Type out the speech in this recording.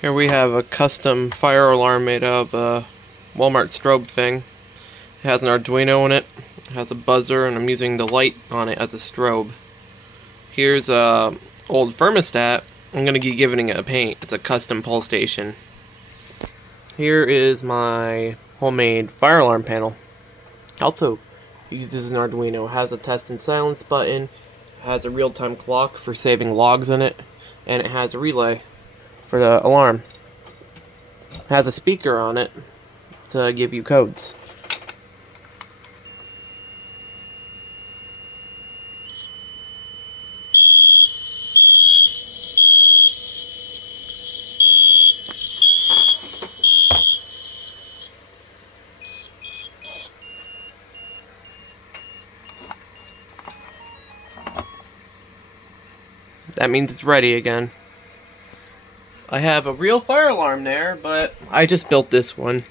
Here we have a custom fire alarm made of a Walmart strobe thing. It has an Arduino in it. It has a buzzer, and I'm using the light on it as a strobe. Here's a old thermostat. I'm gonna be giving it a paint. It's a custom pull station. Here is my homemade fire alarm panel. Also uses an Arduino. It has a test and silence button. It has a real-time clock for saving logs in it, and it has a relay for the alarm. It has a speaker on it to give you codes. That means it's ready again. I have a real fire alarm there, but I just built this one.